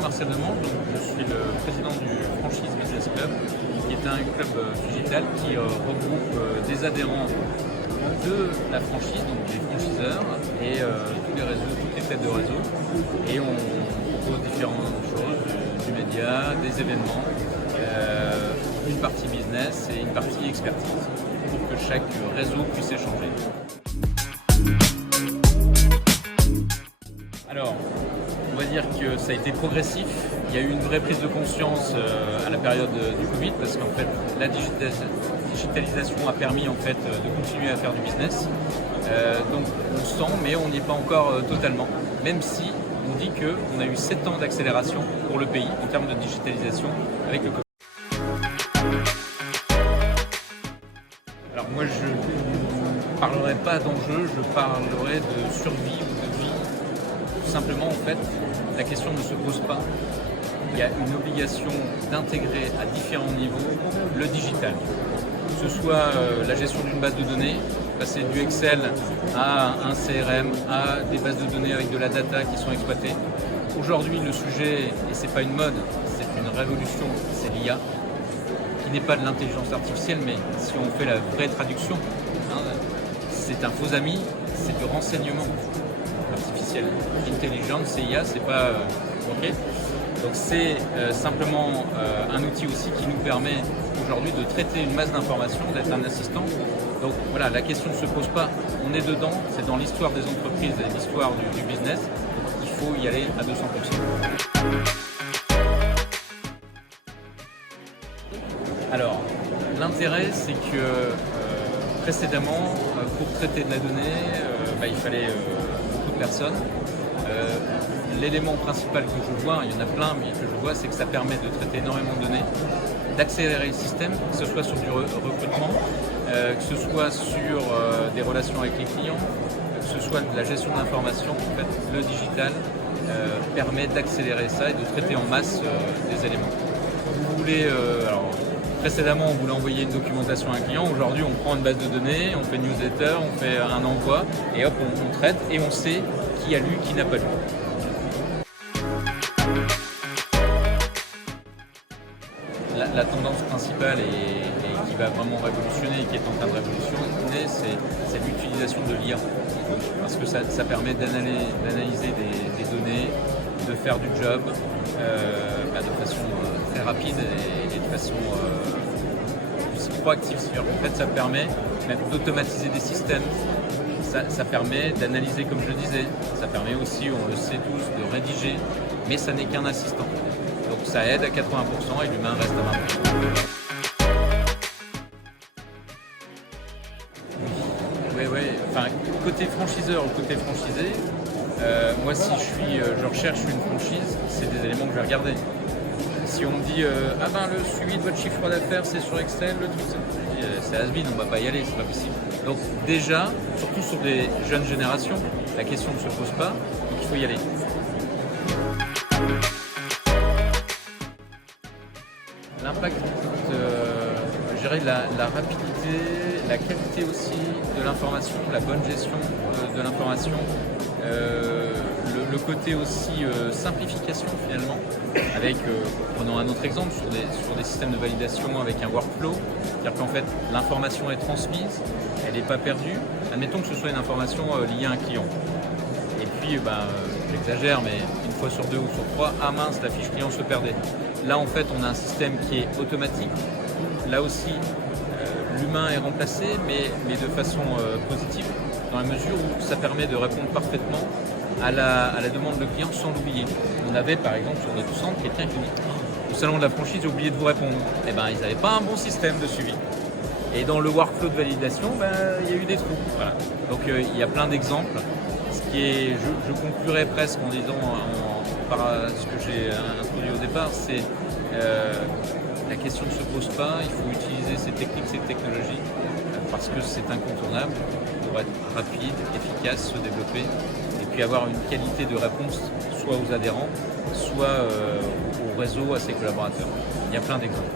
Marcel Demange, donc je suis le président du Franchise Business Club, qui est un club digital qui regroupe des adhérents de la franchise, donc les franchiseurs et tous les réseaux, toutes les têtes de réseau. Et on propose différentes choses, du média, des événements, une partie business et une partie expertise pour que chaque réseau puisse échanger. Alors, on va dire que ça a été progressif. Il y a eu une vraie prise de conscience à la période du Covid parce qu'en fait, la digitalisation a permis en fait de continuer à faire du business. Donc on sent, mais on n'y est pas encore totalement. Même si on dit qu'on a eu 7 ans d'accélération pour le pays en termes de digitalisation avec le Covid. Alors moi, je ne parlerai pas d'enjeu, je parlerai de survie ou de vie. Tout simplement, en fait, la question ne se pose pas. Il y a une obligation d'intégrer à différents niveaux le digital. Que ce soit la gestion d'une base de données, passer du Excel à un CRM, à des bases de données avec de la data qui sont exploitées. Aujourd'hui, le sujet, et c'est pas une mode, c'est une révolution, c'est l'IA, qui n'est pas de l'intelligence artificielle, mais si on fait la vraie traduction, c'est un faux ami, c'est du renseignement artificiel. Intelligence, c'est IA, c'est pas OK. Donc c'est simplement un outil aussi qui nous permet aujourd'hui de traiter une masse d'informations, d'être un assistant. Donc voilà, la question ne se pose pas, on est dedans, c'est dans l'histoire des entreprises et l'histoire du business, il faut y aller à 200%. Alors, l'intérêt c'est que précédemment, pour traiter de la donnée, il fallait beaucoup de personnes. L'élément principal que je vois, il y en a plein, mais que je vois, c'est que ça permet de traiter énormément de données, d'accélérer le système, que ce soit sur du recrutement, que ce soit sur des relations avec les clients, que ce soit de la gestion d'informations. En fait, le digital permet d'accélérer ça et de traiter en masse des éléments. Vous voulez, précédemment, on voulait envoyer une documentation à un client. Aujourd'hui, on prend une base de données, on fait une newsletter, on fait un envoi, et hop, on traite et on sait qui a lu, qui n'a pas lu. La tendance principale et qui va vraiment révolutionner et qui est en train de révolutionner, c'est l'utilisation de l'IA. Parce que ça permet d'analyser des données, de faire du job de façon très rapide et de façon proactive. En fait, ça permet même d'automatiser des systèmes. Ça permet d'analyser, comme je le disais. Ça permet aussi, on le sait tous, de rédiger, mais ça n'est qu'un assistant. Donc ça aide à 80% et l'humain reste à 20%. Oui. Enfin, côté franchiseur ou côté franchisé, moi si je recherche une franchise, c'est des éléments que je vais regarder. Si on me dit le suivi de votre chiffre d'affaires c'est sur Excel, le truc c'est has-been, on va pas y aller, c'est pas possible. Donc déjà, surtout sur des jeunes générations, la question ne se pose pas, donc il faut y aller. L'impact, je dirais la rapidité, la qualité aussi de l'information, la bonne gestion de l'information, le côté aussi simplification finalement, avec, prenons un autre exemple, sur des systèmes de validation avec un workflow, c'est-à-dire qu'en fait l'information est transmise, elle n'est pas perdue, admettons que ce soit une information liée à un client. Et puis, j'exagère, mais une fois sur 2 ou sur 3, ah mince, la fiche client se perdait. Là, en fait, on a un système qui est automatique. Là aussi, l'humain est remplacé, mais de façon positive, dans la mesure où ça permet de répondre parfaitement à la demande de client sans l'oublier. On avait, par exemple, sur notre centre, quelqu'un qui dit « Au salon de la franchise, j'ai oublié de vous répondre. » Eh bien, ils n'avaient pas un bon système de suivi. Et dans le workflow de validation, il y a eu des trous. Voilà. Donc, il y a plein d'exemples. Je conclurai presque en disant, par ce que j'ai introduit au départ, c'est la question ne se pose pas, il faut utiliser ces techniques, ces technologies, parce que c'est incontournable pour être rapide, efficace, se développer, et puis avoir une qualité de réponse, soit aux adhérents, soit au réseau, à ses collaborateurs. Il y a plein d'exemples.